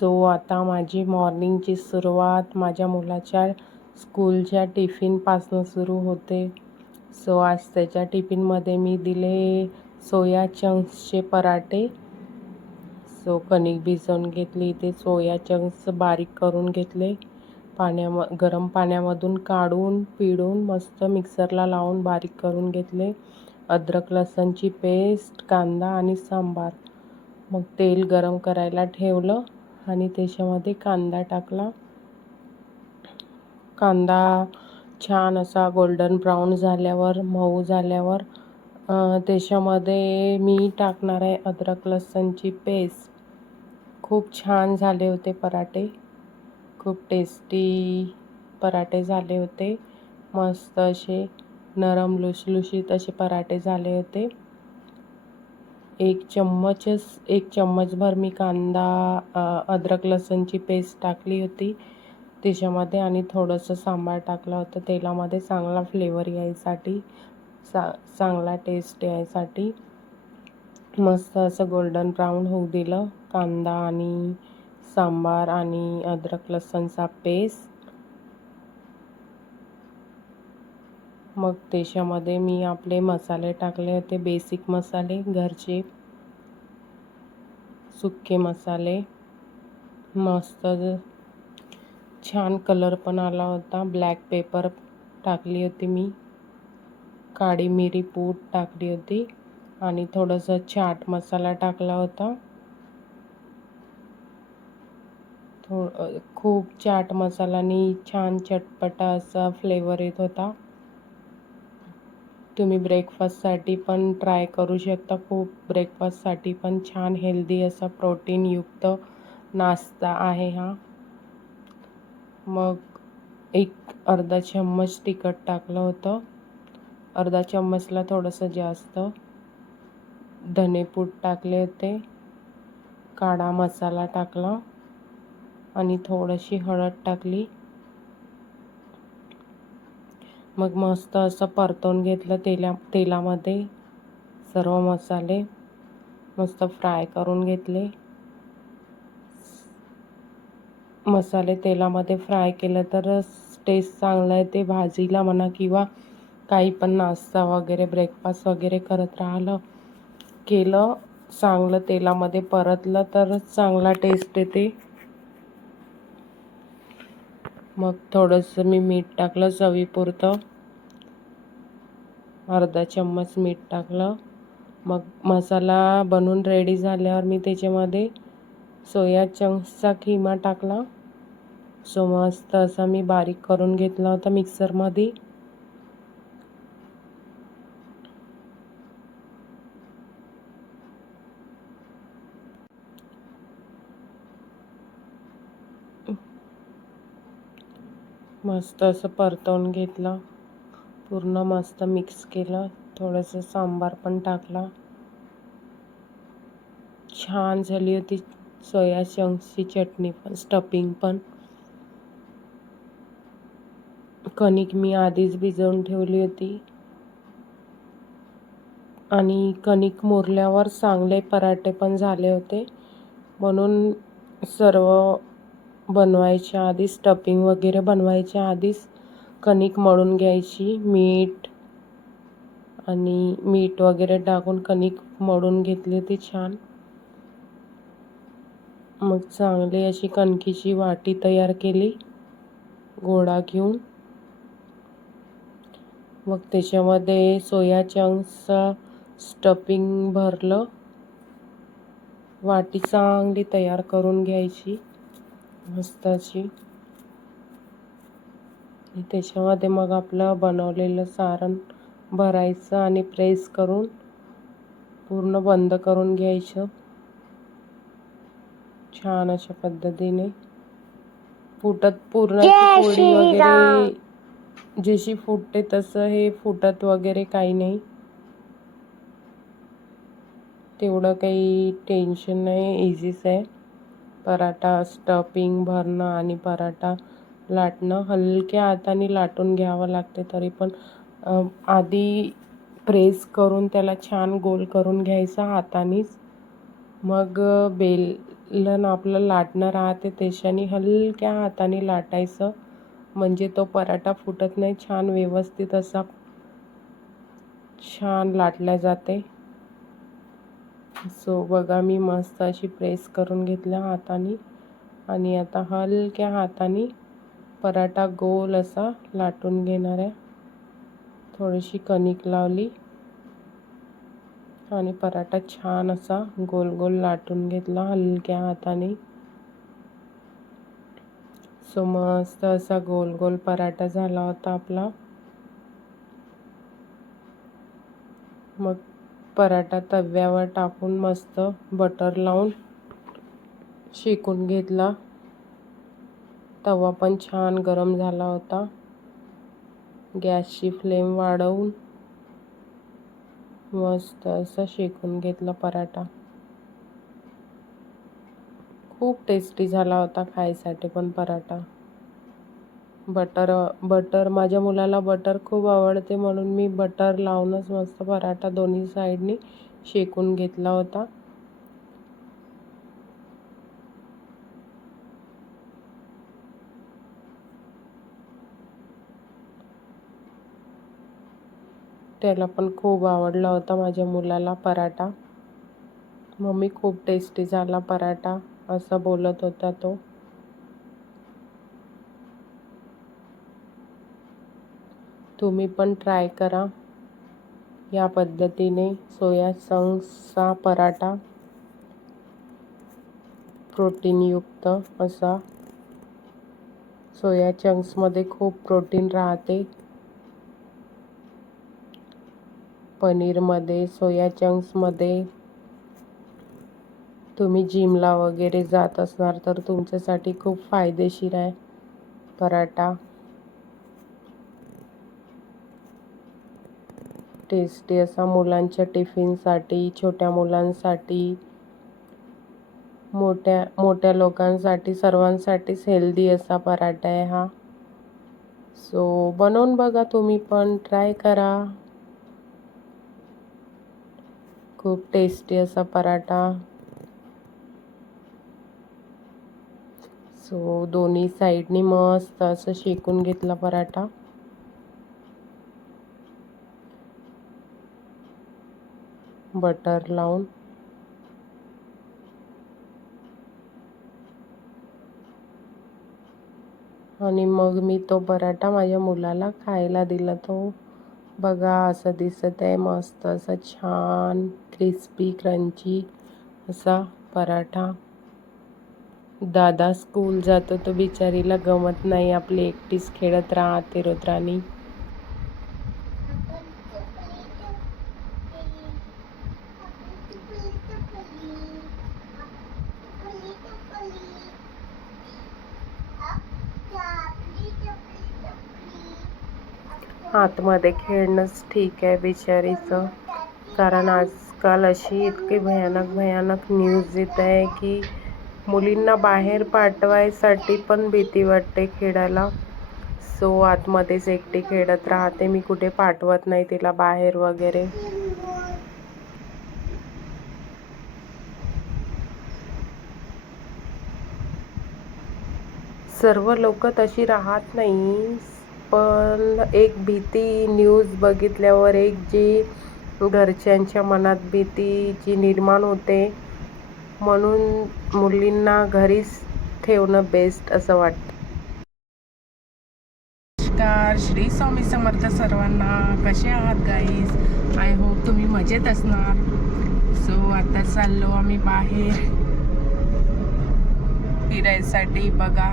So आता माझी मॉर्निंगची सुरुवात माझ्या मुलाच्या स्कूलच्या टिफिनपासून सुरू होते. सो आज त्याच्या टिफिनमध्ये मी दिले सोया चंक्सचे पराठे. सो कणिक भिजवून घेतली, ते सोया चंक्स बारीक करून घेतले. गरम पाण्यामधून काढून पिळून मस्त मिक्सरला लावून बारीक करून घेतले. अद्रक लसणची पेस्ट, कांदा आणि सांबार. मग तेल गरम करायला ठेवलं आणि त्याच्यामध्ये कांदा टाकला. कांदा छान असा गोल्डन ब्राऊन झाल्यावर, मऊ झाल्यावर त्याच्यामध्ये मी टाकणार आहे अद्रक लसणची पेस्ट. खूप छान झाले होते पराठे, खूप टेस्टी पराठे झाले होते. मस्त असे नरम लुसलुशीत असे पराठे झाले होते. एक चम्मचभर मी अद्रक लसणची पेस्ट टाकली होती त्याच्यामध्ये आणि थोडंसं सांबार टाकलं होतं तेलामध्ये, चांगला फ्लेवर यायसाठी, चांगला टेस्ट यायसाठी. मस्त असं गोल्डन ब्राऊन होऊ दिलं कांदा आणि सांबार आणि अद्रक लसणचा पेस्ट. मग त्याच्यामध्ये मी आपले मसाले टाकले होते, बेसिक मसाले, घरचे सुके मसाले. मस्त छान कलर पण आला होता. ब्लॅक पेपर टाकली होती मी, काळी मिरी पूड टाकली होती आणि थोडंसं चाट मसाला टाकला होता. खूप चाट मसाल्याने छान चटपटा असा फ्लेवर येत होता. तुम्ही ब्रेकफास्टसाठी पण ट्राय करू शकता. ब्रेकफास्टसाठी पण छान हेल्दी असा प्रोटीनयुक्त नाश्ता आहे हा. मग अर्धा चम्मच तिखट टाकलं होतं, अर्धा चम्मचला थोडंसं जास्त. धनेपूड टाकले होते, काळा मसाला टाकला आणि थोडीशी हळद टाकली. मग मस्त असं परतवून घेतलं तेलामध्ये. सर्व मसाले मस्त फ्राय करून घेतले. मसाले तेलामध्ये फ्राय केलं तर टेस्ट चांगला येते भाजीला म्हणा, किंवा काही पण नाश्ता वगैरे ब्रेकफास्ट वगैरे करत केलं चांगलं तेलामध्ये परतलं तर चांगला टेस्ट येते. मग थोडंसं मी मीठ टाकलं चवीपुरतं, अर्धा चम्मच मीठ टाकलं. मग मसाला बनवून रेडी झाल्यावर मी त्याच्यामध्ये सोया चंक्सचा खिमा टाकला. सो मस्त असा मी बारीक करून घेतला होता मिक्सरमध्ये. मस्त असं परतवून घेतलं, पूर्ण मस्त मिक्स केलं. थोडंसं सांबार पण टाकला. छान झाली होती सोया चंक्सची चटणी पण, स्टफिंग पण. कणिक मी आधीच भिजवून ठेवली होती आणि कणिक मुरल्यावर चांगले पराठे पण झाले होते. म्हणून सर्व बनवायच्या आधी, स्टफिंग वगैरे बनवायच्या आधीच कणिक मळून घ्यायची. मीठ वगैरे टाकून कणिक मळून घेतली होती छान. मग चांगली अशी कणकीची वाटी तयार केली गोळा घेऊन. मग त्याच्यामध्ये सोया चंक्सचं स्टफिंग भरलं. वाटी चांगली तयार करून घ्यायची मस्त अशी. त्याच्यामध्ये मग आपलं बनवलेलं सारण भरायचं आणि प्रेस करून पूर्ण बंद करून घ्यायचं छान अशा पद्धतीने. पुरणाची पोळी वगैरे जशी फुटते तसं हे फुटत वगैरे काही नाही, तेवढं काही टेन्शन नाही, इझीच आहे. पराठा स्टफिंग भरणं आणि पराठा लाटणं हलक्या हाताने लाटून घ्यावं लागते. तरी पण आधी प्रेस करून त्याला छान गोल करून घ्यायचा हातानेच. मग बेलन आपलं लाटणं राहते त्याच्याने हलक्या हाताने लाटायचं, म्हणजे तो पराठा फुटत नाही, छान व्यवस्थित असा छान लाटला जाते. सो बघा मी मस्त अशी प्रेस करून घेतल्या हाताने आणि आता हलक्या हाताने पराठा गोल असा लाटून घेणार आहे. थोडीशी कणिक लावली आणि पराठा छान असा गोल गोल लाटून घेतला हलक्या हाताने. सो मस्त असा गोल गोल पराठा झाला होता आपला. मग पराठा तव्यावर टाकून मस्त बटर लावून शेकून घेतला. तवा पण छान गरम झाला होता. गॅसची फ्लेम वाढवून मस्त असं शेकून घेतला पराठा. खूप टेस्टी झाला होता खायसाठी पण पराठा. बटर माझ्या मुलाला बटर खूप आवडते, म्हणून मी बटर लावूनच मस्त पराठा दोन्ही साईडनी शेकून घेतला होता. त्याला पण खूप आवडला होता माझ्या मुलाला पराठा. मम्मी खूप टेस्टी झाला पराठा असं बोलत होता तो. तुम्ही पण ट्राय करा या पद्धतीने सोया चंक्सचा पराठा. प्रोटीनयुक्त असा. सोया चंक्समध्ये खूप प्रोटीन राहते. पनीरमध्ये, सोया चंक्समध्ये. तुम्ही जिमला वगैरे जात असणार तर तुमच्यासाठी खूप फायदेशीर आहे पराठा. टेस्टी असा मुलांच्या टिफिनसाठी, छोट्या मुलांसाठी, मोठ्या लोकांसाठी, सर्वांसाठीच हेल्दी असा पराठा आहे हा. सो बनवून बघा, तुम्ही पण ट्राय करा. खूप टेस्टी असा पराठा. सो दोन्ही साईडनी मस्त असं शेकून घेतला पराठा. बटर लावून. आणि मग मी तो पराठा माझ्या मुलाला खायला दिला. तो बघा असं दिसत आहे, मस्त असा छान क्रिस्पी क्रंची असा पराठा. दादा स्कूल जातो तो बिचारीला गमत नाही, आपली एकटीच खेळत राहते रुद्राणी. आतमध्ये खेळणंच ठीक आहे बिचारीचं, कारण आजकाल अशी इतकी भयानक न्यूज येत आहे की मुलींना बाहेर पाठवायसाठी पण भीती वाटते खेळायला. सो आतमध्येच एकटी खेळत राहते, मी कुठे पाठवत नाही तिला बाहेर वगैरे. सर्व लोक तशी राहत नाही, पण एक भीती न्यूज बघितल्यावर एक जी घरच्यांच्या मनात भीती जी निर्माण होते, म्हणून मुलींना घरीच ठेवणं बेस्ट असं वाटतं. नमस्कार, श्री स्वामी समर्थ सर्वांना. कसे आहात गाईज? आय होप तुम्ही मजेत असणार. सो आता चाललो आम्ही बाहेर फिरायसाठी. बघा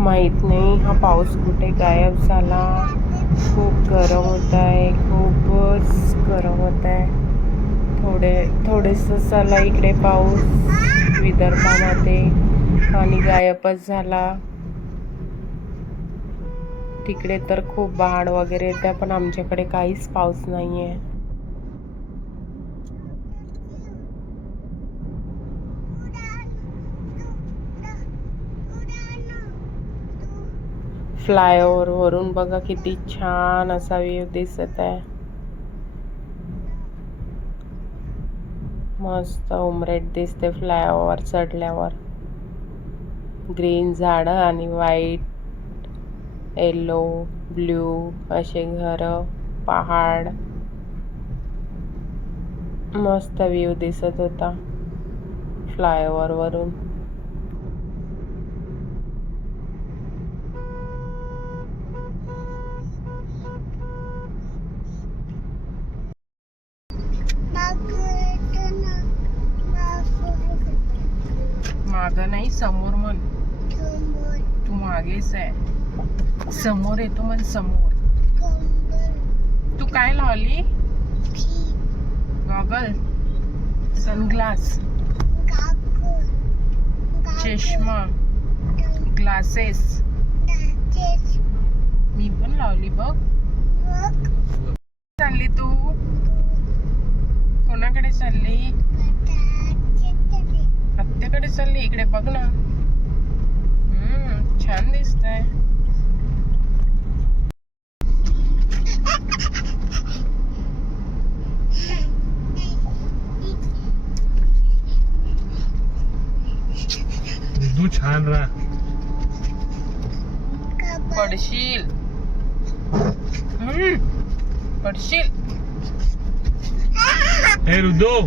माहीत नाही हा पाऊस कुठे गायब झाला. खूप गरम होत आहे, खूपच गरम होत आहे. थोडेसं चला इकडे पाऊस विदर्भामध्ये आणि गायबच झाला. तिकडे तर खूप बाढ वगैरे येते, पण आमच्याकडे काहीच पाऊस नाहीये. फ्लायओव्हर वरून बघा किती छान असा व्ह्यू दिसत आहे. मस्त उमरेट दिसते फ्लायओव्हर चढल्यावर. ग्रीन झाडं आणि व्हाईट, येलो, ब्ल्यू असे घरं, पहाड. मस्त व्ह्यू दिसत होता फ्लायओव्हर वरून. माग नाही, समोर म्हण. तू मागेच आहे. समोर येतो म्हण, समोर. तू काय लावली? गॉगल, सनग्लास, चष्मा, ग्लासेस. मी पण लावली बघ. चालली तू? कोणाकडे चालली? आत्याकडे चालली. इकडे बघ ना. छान दिसतंय. तू छान राहा. पडशील. पडशील. हे रुदो.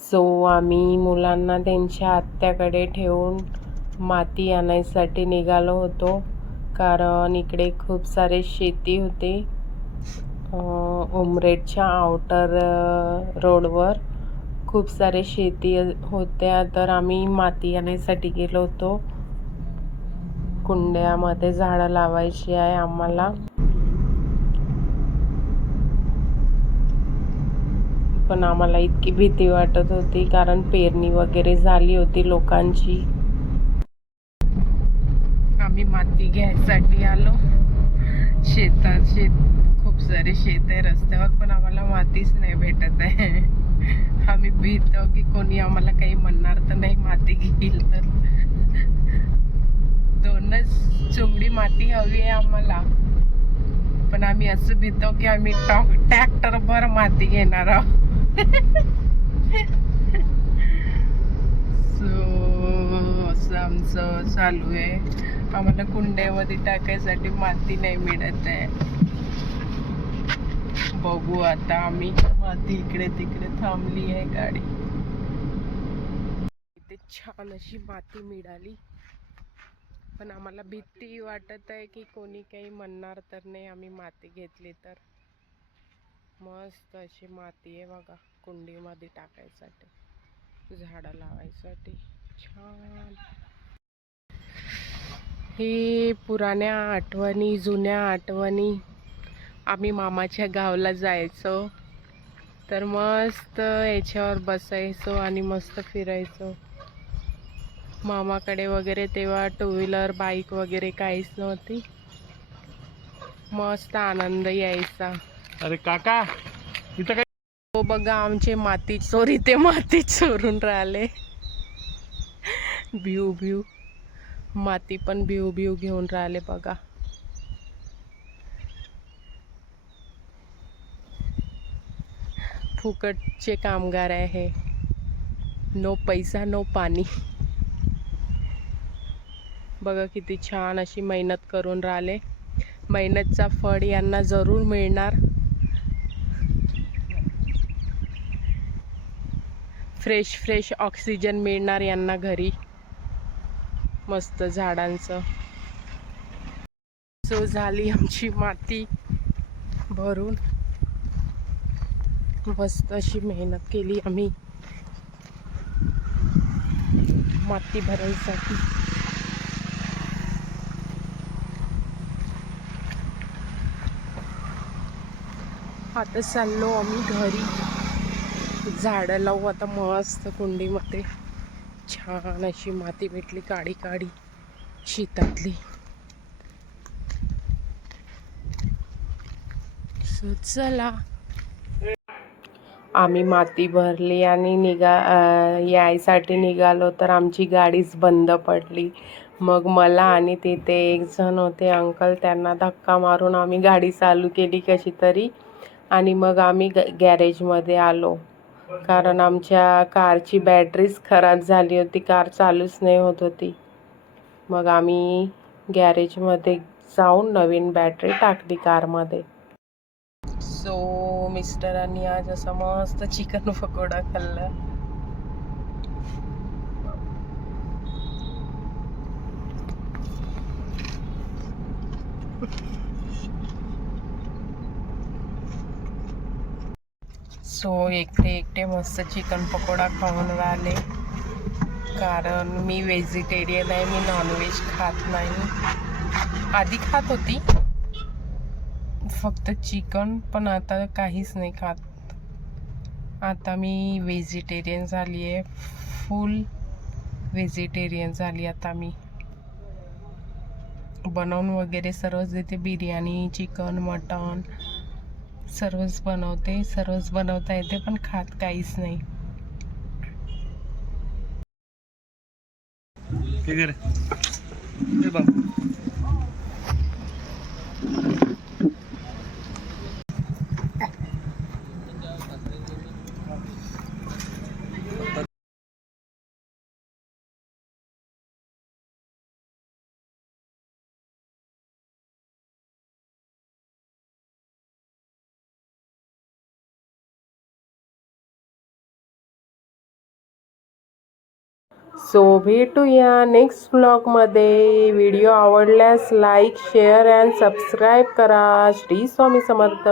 सो आम्ही मुलांना त्यांच्या आत्याकडे ठेवून माती आणायसाठी निघालो होतो, कारण इकडे खूप सारे शेती होते. उमरेडच्या आउटर रोडवर खूप सारे शेती होत्या, तर आम्ही माती आणायसाठी गेलो होतो. कुंड्यामध्ये झाडं लावायची आहे आम्हाला. पण आम्हाला इतकी भीती वाटत होती, कारण पेरणी वगैरे झाली होती लोकांची. आम्ही माती घ्यायसाठी आलो. शेतात खूप सारे शेत आहे रस्त्यावर, पण आम्हाला मातीच नाही भेटत आहे. आम्ही भीतो की कोणी आम्हाला काही म्हणणार तर नाही माती घेईल तर. 2च चुंगडी माती हवी आहे आम्हाला, पण आम्ही असं भीतो की आम्ही ट्रॅक्टर भर माती घेणार आहोत. असं आमचं चालू आहे. आम्हाला कुंड्यामध्ये टाकायसाठी माती नाही मिळत आहे. बघू आता आम्ही. माती इकडे तिकडे थांबली आहे गाडी. इथे छान अशी माती मिळाली, पण आम्हाला भीती वाटत आहे की कोणी काही म्हणणार तर नाही आम्ही माती घेतली तर. मस्त अशी माती आहे बघा, कुंडीमध्ये टाकायसाठी, झाडं लावायसाठी. छान. ही पुराण्या आठवणी, जुन्या आठवणी. आम्ही मामाच्या गावाला जायचो तर मस्त याच्यावर बसायचो आणि मस्त फिरायचो. मामाकडे वगैरे तेव्हा 2 व्हीलर, बाईक वगैरे काहीच नव्हती. मस्त आनंद यायचा. अरे काका, इथं काय? हो बघा, आमचे माती चोरी ते माती चोरून राहिले. भिऊ माती पण भिऊ घेऊन राहिले बघा. फुकटचे कामगार आहे. नो पैसा नो पाणी. बघा किती छान अशी मेहनत करून राहिले. मेहनतचा फळ यांना जरूर मिळणार. फ्रेश ऑक्सिजन मिळणार यांना घरी, मस्त झाडांचं. सो झाली आमची माती भरून. मस्त अशी मेहनत केली आम्ही माती भरायसाठी. आता चाललो आम्ही घरी. झाडं लावू आता मस्त कुंडीमध्ये. छान अशी माती भेटली काडी काडी शेतातली. चला आम्ही माती भरली आणि यायसाठी निघालो तर आमची गाडीच बंद पडली. मग मला आणि तिथे एक जण होते अंकल, त्यांना धक्का मारून आम्ही गाडी चालू केली कशी तरी. आणि मग आम्ही गॅरेजमध्ये आलो, कारण आमच्या कारची बॅटरीच खराब झाली होती. कार चालूच नाही होत होती. मग आम्ही गॅरेजमध्ये जाऊन नवीन बॅटरी टाकली कारमध्ये. सो मिस्टरांनी आज असा मस्त चिकन पकोडा खाल्ला. सो एकटे मस्त चिकन पकोडा खाऊन राहिले, कारण मी व्हेजिटेरियन आहे. मी नॉनव्हेज खात नाही. आधी खात होती फक्त चिकन, पण आता काहीच नाही खात. आता मी व्हेजिटेरियन झाली आहे, फुल व्हेजिटेरियन झाली आता मी. बनवून वगैरे सर्वच देते, बिर्याणी, चिकन, मटन सर्वच बनवते, सर्वच बनवता येते, पण खात काहीच नाही. सो भेटूया नेक्स्ट ब्लॉगमध्ये. व्हिडिओ आवडल्यास लाईक, शेअर अँड सबस्क्राईब करा. श्री स्वामी समर्थ.